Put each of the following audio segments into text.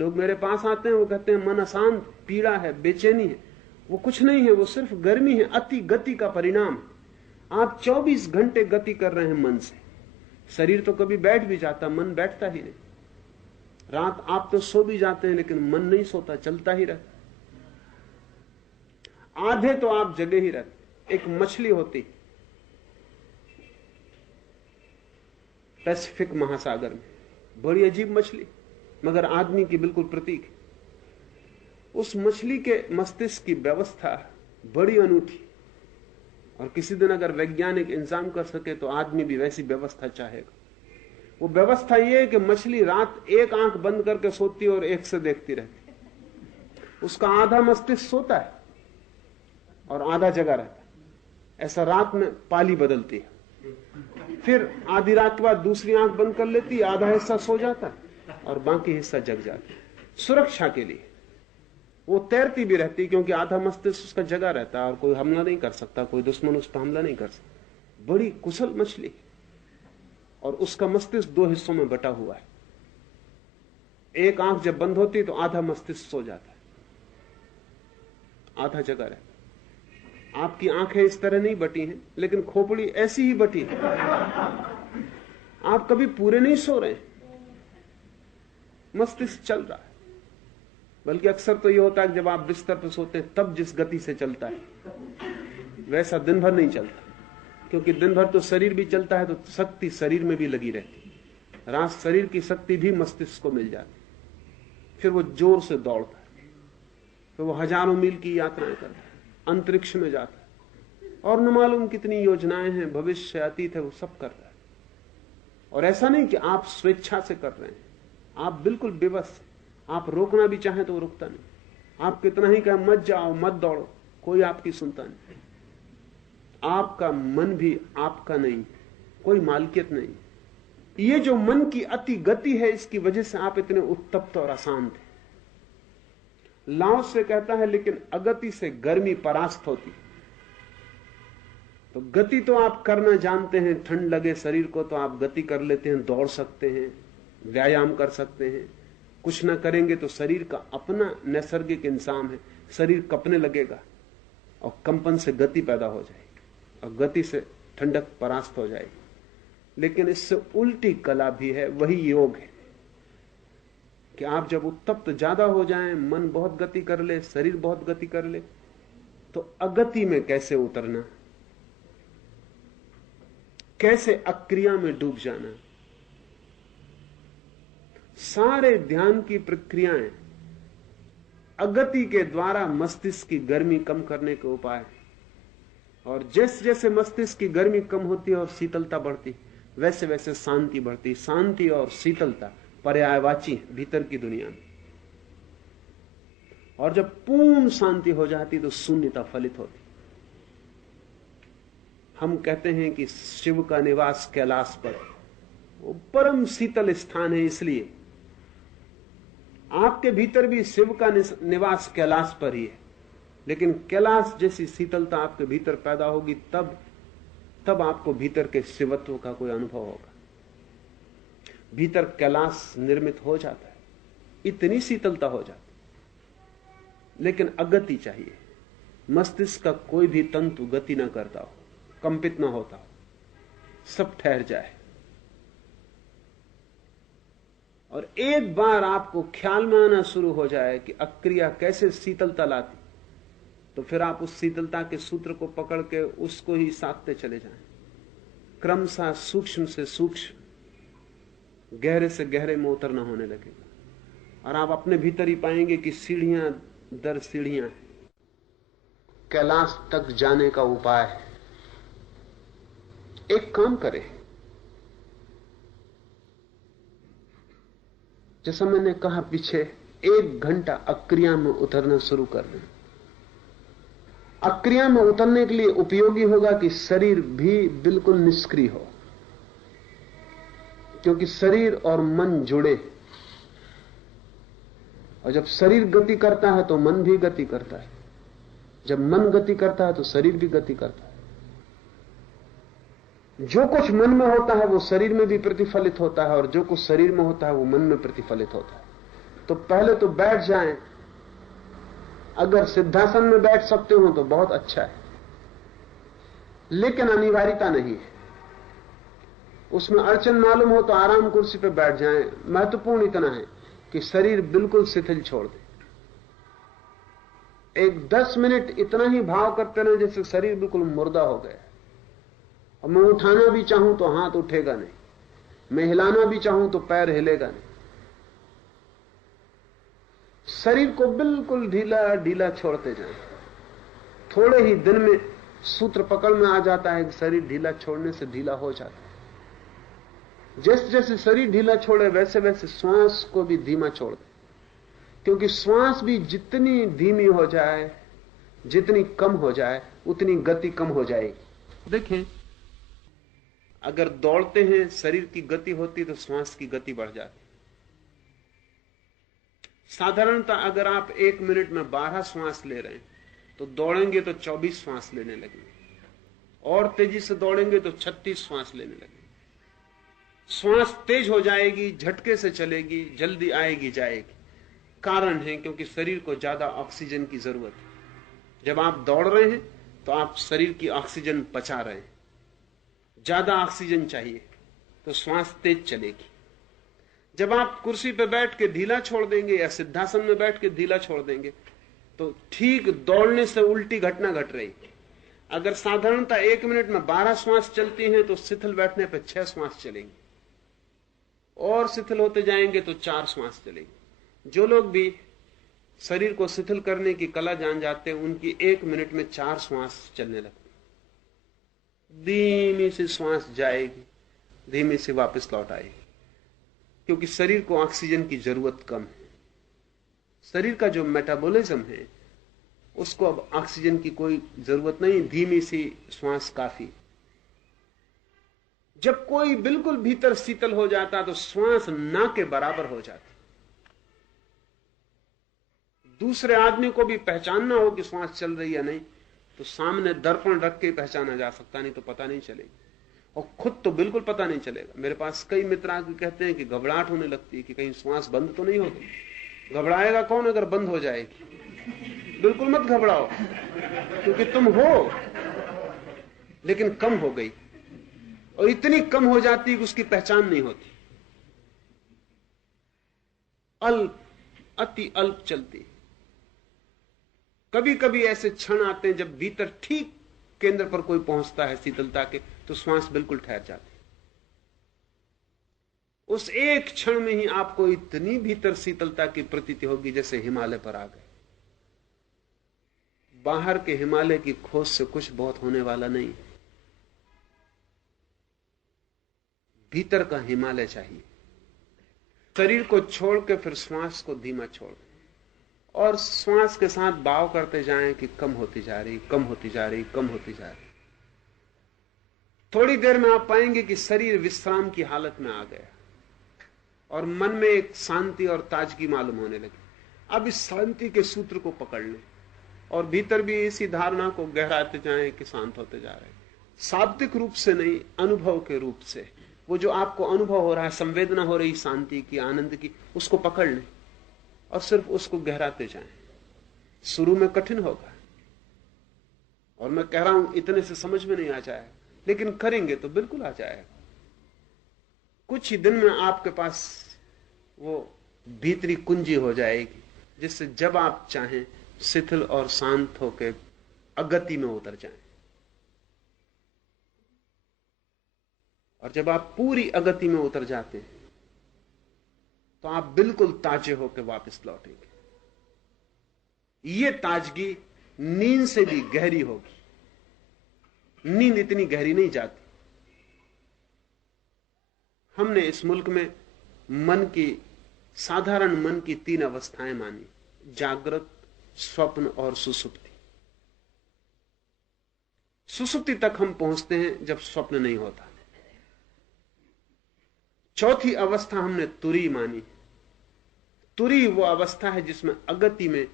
लोग मेरे पास आते हैं, वो कहते हैं मन अशांत, पीड़ा है, बेचैनी है। वो कुछ नहीं है, वो सिर्फ गर्मी है, अति गति का परिणाम। आप 24 घंटे गति कर रहे हैं मन से। शरीर तो कभी बैठ भी जाता, मन बैठता ही नहीं। रात आप तो सो भी जाते हैं, लेकिन मन नहीं सोता, चलता ही रहता। आधे तो आप जगे ही रहते। एक मछली होती पैसिफिक महासागर में, बड़ी अजीब मछली, मगर आदमी की बिल्कुल प्रतीक है। उस मछली के मस्तिष्क की व्यवस्था बड़ी अनूठी, और किसी दिन अगर वैज्ञानिक इंतजाम कर सके तो आदमी भी वैसी व्यवस्था चाहेगा। वो व्यवस्था ये है कि मछली रात एक आंख बंद करके सोती है और एक से देखती रहती। उसका आधा मस्तिष्क सोता है और आधा जगा रहता है। ऐसा रात में पाली बदलती है, फिर आधी रात के बाद दूसरी आंख बंद कर लेती है, आधा हिस्सा सो जाता है और बाकी हिस्सा जग जाता है। सुरक्षा के लिए वो तैरती भी रहती, क्योंकि आधा मस्तिष्क उसका जगा रहता है और कोई हमला नहीं कर सकता, कोई दुश्मन उस पर हमला नहीं कर सकता। बड़ी कुशल मछली, और उसका मस्तिष्क दो हिस्सों में बटा हुआ है। एक आंख जब बंद होती तो आधा मस्तिष्क सो जाता है, आधा जगा रहता है। आपकी आंखें इस तरह नहीं बटी हैं, लेकिन खोपड़ी ऐसी ही बटी है। आप कभी पूरे नहीं सो रहे, मस्तिष्क चल रहा है। बल्कि अक्सर तो यह होता है कि जब आप बिस्तर पर सोते हैं तब जिस गति से चलता है वैसा दिन भर नहीं चलता, क्योंकि दिन भर तो शरीर भी चलता है, तो शक्ति शरीर में भी लगी रहती। रात शरीर की शक्ति भी मस्तिष्क को मिल जाती, फिर वो जोर से दौड़ता है, फिर वो हजारों मील की यात्राएं करता है, अंतरिक्ष में जाता है, और न मालूम कितनी योजनाएं हैं, भविष्य अतीत है, वो सब कर रहा है। और ऐसा नहीं कि आप स्वेच्छा से कर रहे हैं, आप बिल्कुल बेबस। आप रोकना भी चाहें तो वो रुकता नहीं। आप कितना ही कहें मत जाओ, मत दौड़ो, कोई आपकी सुनता नहीं। आपका मन भी आपका नहीं, कोई मालकियत नहीं। ये जो मन की अति गति है, इसकी वजह से आप इतने उत्तप्त और अशांत हैं। लाओ से कहता है, लेकिन अगति से गर्मी परास्त होती। तो गति तो आप करना जानते हैं, ठंड लगे शरीर को तो आप गति कर लेते हैं, दौड़ सकते हैं, व्यायाम कर सकते हैं। कुछ ना करेंगे तो शरीर का अपना नैसर्गिक इंसान है, शरीर कपने लगेगा और कंपन से गति पैदा हो जाएगी और गति से ठंडक परास्त हो जाएगी। लेकिन इससे उल्टी कला भी है, वही योग है कि आप जब उत्तप्त ज्यादा हो जाएं, मन बहुत गति कर ले, शरीर बहुत गति कर ले, तो अगति में कैसे उतरना, कैसे अक्रिया में डूब जाना। सारे ध्यान की प्रक्रियाएं अगति के द्वारा मस्तिष्क की गर्मी कम करने के उपाय हैं। और जैसे जैसे मस्तिष्क की गर्मी कम होती है और शीतलता बढ़ती, वैसे वैसे शांति बढ़ती। शांति और शीतलता पर्यायवाची भीतर की दुनिया में। और जब पूर्ण शांति हो जाती तो शून्यता फलित होती। हम कहते हैं कि शिव का निवास कैलाश पर, वो परम शीतल स्थान है। इसलिए आपके भीतर भी शिव का निवास कैलाश पर ही है, लेकिन कैलाश जैसी शीतलता आपके भीतर पैदा होगी, तब आपको भीतर के शिवत्व का कोई अनुभव होगा। भीतर कैलाश निर्मित हो जाता है, इतनी शीतलता हो जाती। लेकिन अगति चाहिए। मस्तिष्क का कोई भी तंतु गति ना करता हो, कंपित ना होता हो, सब ठहर जाए। और एक बार आपको ख्याल में आना शुरू हो जाए कि अक्रिया कैसे शीतलता लाती, तो फिर आप उस शीतलता के सूत्र को पकड़ के उसको ही साधते चले जाएं। क्रमशः सूक्ष्म से सूक्ष्म, गहरे से गहरे में उतरना होने लगेगा। और आप अपने भीतर ही पाएंगे कि सीढ़ियां दर सीढ़ियां कैलाश तक जाने का उपाय है। एक काम करें, जैसा मैंने कहा पीछे, 1 घंटा अक्रिया में उतरना शुरू कर दें। अक्रिया में उतरने के लिए उपयोगी होगा कि शरीर भी बिल्कुल निष्क्रिय हो, क्योंकि शरीर और मन जुड़े। और जब शरीर गति करता है तो मन भी गति करता है, जब मन गति करता है तो शरीर भी गति करता है। जो कुछ मन में होता है वो शरीर में भी प्रतिफलित होता है, और जो कुछ शरीर में होता है वो मन में प्रतिफलित होता है। तो पहले तो बैठ जाएं। अगर सिद्धासन में बैठ सकते हो तो बहुत अच्छा है, लेकिन अनिवार्यता नहीं है। उसमें अड़चन मालूम हो तो आराम कुर्सी पर बैठ जाएं। महत्वपूर्ण इतना है कि शरीर बिल्कुल शिथिल छोड़ दे। एक 10 मिनट इतना ही भाव करते रहे जैसे शरीर बिल्कुल मुर्दा हो गया। और मैं उठाना भी चाहूं तो हाथ उठेगा नहीं, मैं हिलाना भी चाहूं तो पैर हिलेगा नहीं। शरीर को बिल्कुल ढीला ढीला छोड़ते जाएं। थोड़े ही दिन में सूत्र पकड़ में आ जाता है कि शरीर ढीला छोड़ने से ढीला हो जाता है। जैसे जैसे शरीर ढीला छोड़े वैसे वैसे श्वास को भी धीमा छोड़ दे, क्योंकि श्वास भी जितनी धीमी हो जाए, जितनी कम हो जाए, उतनी गति कम हो जाएगी। देखें, अगर दौड़ते हैं शरीर की गति होती तो श्वास की गति बढ़ जाती। साधारणतः अगर आप 1 मिनट में 12 श्वास ले रहे हैं तो दौड़ेंगे तो 24 श्वास लेने लगेंगे, और तेजी से दौड़ेंगे तो 36 श्वास लेने लगेंगे। श्वास तेज हो जाएगी, झटके से चलेगी, जल्दी आएगी जाएगी। कारण है क्योंकि शरीर को ज्यादा ऑक्सीजन की जरूरत है। जब आप दौड़ रहे हैं तो आप शरीर की ऑक्सीजन पचा रहे हैं, ज्यादा ऑक्सीजन चाहिए तो श्वास तेज चलेगी। जब आप कुर्सी पर बैठ के ढीला छोड़ देंगे या सिद्धासन में बैठ के ढीला छोड़ देंगे तो ठीक दौड़ने से उल्टी घटना घट रही। अगर साधारणतः 1 मिनट में 12 श्वास चलती हैं तो शिथिल बैठने पर 6 श्वास चलेंगे, और शिथिल होते जाएंगे तो 4 श्वास चलेंगे। जो लोग भी शरीर को शिथिल करने की कला जान जाते हैं उनकी 1 मिनट में 4 श्वास चलने लगती। धीमी सी श्वास जाएगी, धीमी सी वापस लौट आएगी, क्योंकि शरीर को ऑक्सीजन की जरूरत कम है। शरीर का जो मेटाबॉलिज्म है उसको अब ऑक्सीजन की कोई जरूरत नहीं, धीमी सी श्वास काफी। जब कोई बिल्कुल भीतर शीतल हो जाता तो श्वास ना के बराबर हो जाती। दूसरे आदमी को भी पहचानना हो कि श्वास चल रही है नहीं तो सामने दर्पण रख के पहचाना जा सकता, नहीं तो पता नहीं चलेगी। और खुद तो बिल्कुल पता नहीं चलेगा। मेरे पास कई मित्र आके कहते हैं कि घबराहट होने लगती है कि कहीं श्वास बंद तो नहीं होती। घबराएगा कौन अगर बंद हो जाएगी? बिल्कुल मत घबराओ, क्योंकि तुम हो, लेकिन कम हो गई, और इतनी कम हो जाती कि उसकी पहचान नहीं होती। अल्प, अति अल्प चलती। कभी कभी ऐसे क्षण आते हैं जब भीतर ठीक केंद्र पर कोई पहुंचता है शीतलता के, तो श्वास बिल्कुल ठहर जाती। उस एक क्षण में ही आपको इतनी भीतर शीतलता की प्रतीति होगी जैसे हिमालय पर आ गए। बाहर के हिमालय की खोज से कुछ बहुत होने वाला नहीं, भीतर का हिमालय चाहिए। शरीर को छोड़ के फिर श्वास को धीमा छोड़, और श्वास के साथ भाव करते जाएं कि कम होती जा रही, कम होती जा रही, कम होती जा रही। थोड़ी देर में आप पाएंगे कि शरीर विश्राम की हालत में आ गया और मन में एक शांति और ताजगी मालूम होने लगी। अब इस शांति के सूत्र को पकड़ लें और भीतर भी इसी धारणा को गहराते जाएं कि शांत होते जा रहे हैं। शाब्दिक रूप से नहीं, अनुभव के रूप से। वो जो आपको अनुभव हो रहा है, संवेदना हो रही शांति की, आनंद की, उसको पकड़ लें और सिर्फ उसको गहराते जाएं। शुरू में कठिन होगा, और मैं कह रहा हूं इतने से समझ में नहीं आ जाएगा, लेकिन करेंगे तो बिल्कुल आ जाएगा। कुछ ही दिन में आपके पास वो भीतरी कुंजी हो जाएगी जिससे जब आप चाहें शिथिल और शांत होकर अगति में उतर जाएं। और जब आप पूरी अगति में उतर जाते हैं तो आप बिल्कुल ताजे होकर वापस लौटेंगे। ये ताजगी नींद से भी गहरी होगी। नींद इतनी गहरी नहीं जाती। हमने इस मुल्क में मन की, साधारण मन की 3 अवस्थाएं मानी: जागृत, स्वप्न और सुसुप्ति। सुसुप्ति तक हम पहुंचते हैं जब स्वप्न नहीं होता। चौथी अवस्था हमने तुरी मानी। तुरी वो अवस्था है जिसमें अगति में,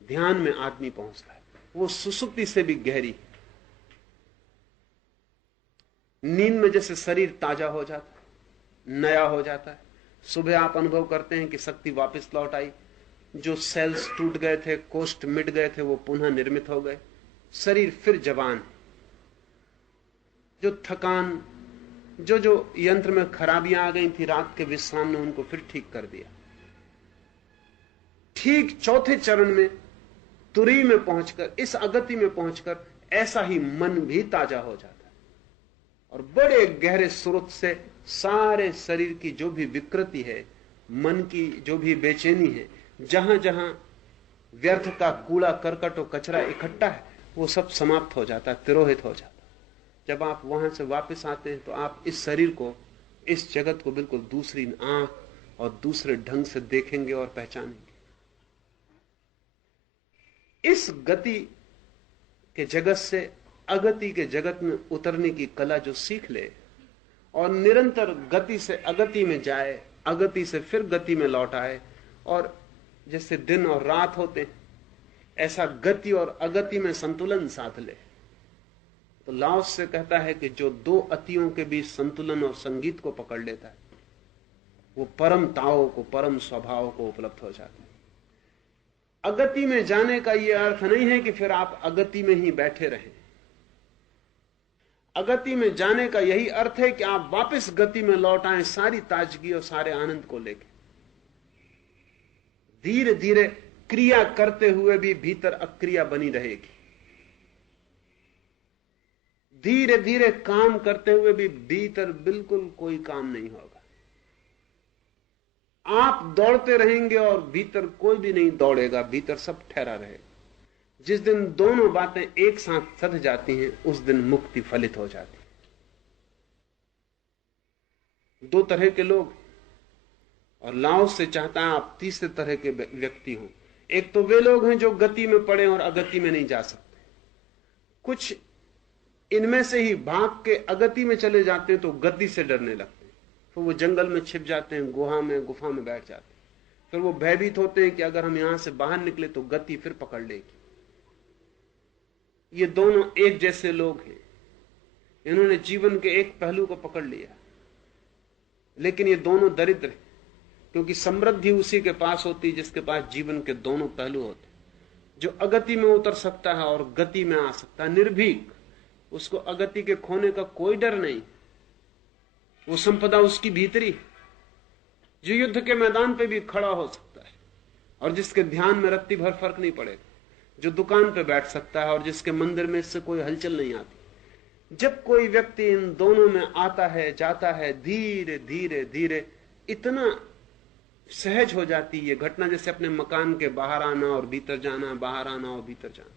ध्यान में आदमी पहुंचता है। वो सुसुप्ति से भी गहरी। नींद में जैसे शरीर ताजा हो जाता है, नया हो जाता है, सुबह आप अनुभव करते हैं कि शक्ति वापस लौट आई, जो सेल्स टूट गए थे, कोष्ठ मिट गए थे, वो पुनः निर्मित हो गए, शरीर फिर जवान है। जो थकान, जो यंत्र में खराबियां आ गई थी रात के विश्राम ने उनको फिर ठीक कर दिया। ठीक चौथे चरण में, तुरी में पहुंचकर, इस अगति में पहुंचकर ऐसा ही मन भी ताजा हो जाता है और बड़े गहरे स्रोत से सारे शरीर की जो भी विकृति है, मन की जो भी बेचैनी है, जहां जहां व्यर्थ का कूड़ा करकट और कचरा इकट्ठा है, वो सब समाप्त हो जाता है, तिरोहित हो जाता है। जब आप वहां से वापस आते हैं तो आप इस शरीर को, इस जगत को बिल्कुल दूसरी आंख और दूसरे ढंग से देखेंगे और पहचानेंगे। इस गति के जगत से अगति के जगत में उतरने की कला जो सीख ले और निरंतर गति से अगति में जाए, अगति से फिर गति में लौट आए, और जैसे दिन और रात होते ऐसा गति और अगति में संतुलन साध ले, तो लाओस से कहता है कि जो दो अतियों के बीच संतुलन और संगीत को पकड़ लेता है, वो परम ताओ को, परम स्वभाव को उपलब्ध हो जाता है। अगति में जाने का यह अर्थ नहीं है कि फिर आप अगति में ही बैठे रहें। अगति में जाने का यही अर्थ है कि आप वापस गति में लौट आए, सारी ताजगी और सारे आनंद को लेकर। धीरे धीरे क्रिया करते हुए भी भीतर अक्रिया बनी रहेगी, धीरे धीरे काम करते हुए भी भीतर बिल्कुल कोई काम नहीं होगा। आप दौड़ते रहेंगे और भीतर कोई भी नहीं दौड़ेगा, भीतर सब ठहरा रहेगा। जिस दिन दोनों बातें एक साथ सध जाती हैं, उस दिन मुक्ति फलित हो जाती है। दो तरह के लोग, और लाओस से चाहता है आप तीसरे तरह के व्यक्ति हों। एक तो वे लोग हैं जो गति में पड़े और अगति में नहीं जा सकते। कुछ इनमें से ही भाग के अगति में चले जाते हैं तो गति से डरने लगते हैं, फिर वो जंगल में छिप जाते हैं, गुफा में बैठ जाते हैं। फिर वो भयभीत होते हैं कि अगर हम यहां से बाहर निकले तो गति फिर पकड़ लेगी। ये दोनों एक जैसे लोग हैं, इन्होंने जीवन के एक पहलू को पकड़ लिया, लेकिन ये दोनों दरिद्र हैं, क्योंकि समृद्धि उसी के पास होती है जिसके पास जीवन के दोनों पहलू होते हैं। जो अगति में उतर सकता है और गति में आ सकता है निर्भीक, उसको अगति के खोने का कोई डर नहीं, वो संपदा उसकी भीतरी है। जो युद्ध के मैदान पे भी खड़ा हो सकता है और जिसके ध्यान में रत्ती भर फर्क नहीं पड़ेगा, जो दुकान पे बैठ सकता है और जिसके मंदिर में इससे कोई हलचल नहीं आती। जब कोई व्यक्ति इन दोनों में आता है, जाता है, धीरे धीरे धीरे इतना सहज हो जाती है घटना, जैसे अपने मकान के बाहर आना और भीतर जाना, बाहर आना और भीतर जाना।